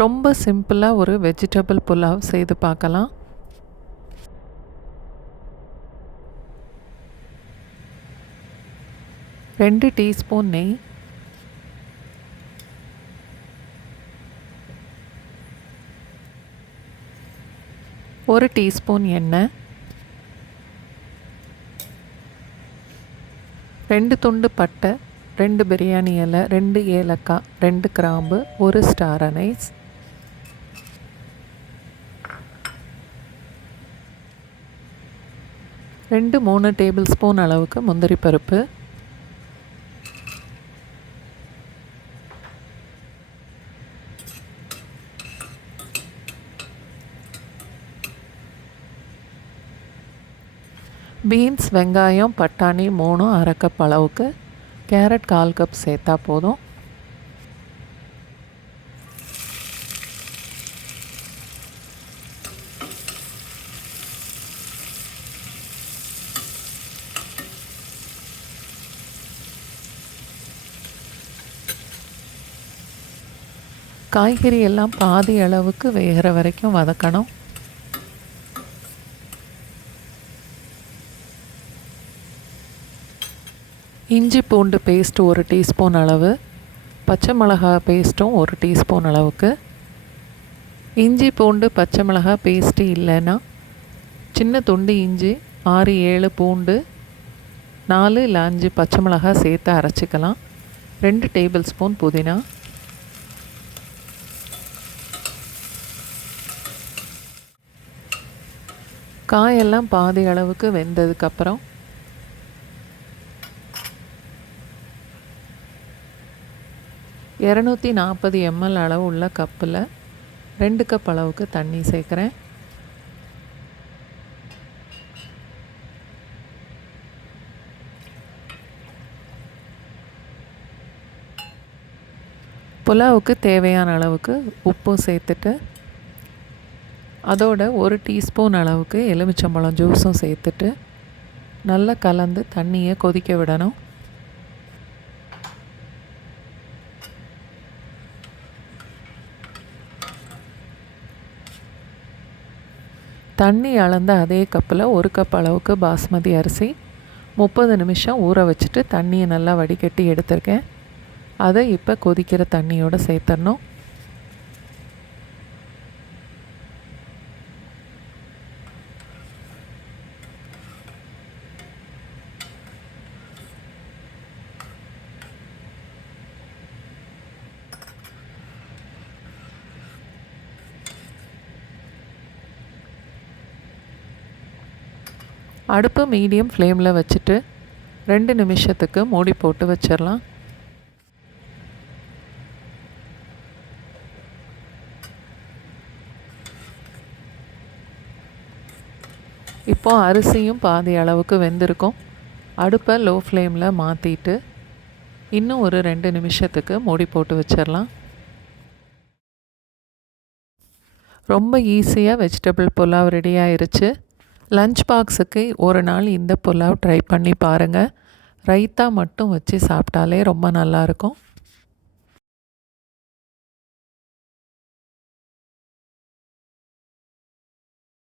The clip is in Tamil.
ரொம்ப சிம்பிளாக ஒரு வெஜிடபிள் புலாவ் செய்து பார்க்கலாம். ரெண்டு டீஸ்பூன் நெய், ஒரு டீஸ்பூன் எண்ணெய், 2 துண்டு பட்டை, 2 பிரியாணி இலை, 2 ஏலக்காய், 2 கிராம்பு, 1 ஸ்டார் அனைஸ், 2-3 டேபிள் ஸ்பூன் அளவுக்கு முந்திரி பருப்பு, பீன்ஸ், வெங்காயம், பட்டாணி 3 1/2 கப் அளவுக்கு, கேரட் 1/4 கப் சேர்த்தா போதும். காய்கறி எல்லாம் பாதி அளவுக்கு வேகிற வரைக்கும் வதக்கணும். இஞ்சி பூண்டு பேஸ்ட் 1 டீஸ்பூன் அளவு, பச்சை மிளகாய் பேஸ்ட்டும் 1 டீஸ்பூன் அளவுக்கு. இஞ்சி பூண்டு பச்சை மிளகாய் பேஸ்ட்டு இல்லைன்னா சின்ன துண்டு இஞ்சி, 6-7 பூண்டு, 4 இல்லை 5 பச்சை மிளகாய் சேர்த்து அரைச்சிக்கலாம். 2 டேபிள் ஸ்பூன் புதினா, காயெல்லாம் பாதி அளவுக்கு வெந்ததுக்கப்புறம் 240 ml அளவு உள்ள கப்பில் 2 கப் அளவுக்கு தண்ணி சேர்க்குறேன். புலாவுக்கு தேவையான அளவுக்கு உப்பும் சேர்த்துட்டு அதோட 1 டீஸ்பூன் அளவுக்கு எலுமிச்சம்பழம் ஜூஸும் சேர்த்துட்டு நல்லா கலந்து தண்ணியை கொதிக்க விடணும். தண்ணி அளந்த அதே கப்பில் 1 கப் அளவுக்கு பாஸ்மதி அரிசி 30 நிமிஷம் ஊற வச்சுட்டு தண்ணியை நல்லா வடிகட்டி எடுத்திருக்கேன். அதை இப்போ கொதிக்கிற தண்ணியோடு சேர்த்துடணும். அடுப்பு மீடியம் ஃப்ளேமில் வச்சுட்டு 2 நிமிஷத்துக்கு மூடி போட்டு வச்சிடலாம். இப்போது அரிசியும் பாதி அளவுக்கு வெந்திருக்கும். அடுப்பை லோ ஃப்ளேமில் மாற்றிட்டு இன்னும் ஒரு 2 நிமிஷத்துக்கு மூடி போட்டு வச்சிடலாம். ரொம்ப ஈஸியாக வெஜிடபிள் புலாவ் ரெடி ஆயிருச்சு. லஞ்ச் பாக்ஸுக்கு ஒரு நாள் இந்த புலாவ் ட்ரை பண்ணி பாருங்கள். ரைத்தா மட்டும் வச்சு சாப்பிட்டாலே ரொம்ப நல்லாயிருக்கும்.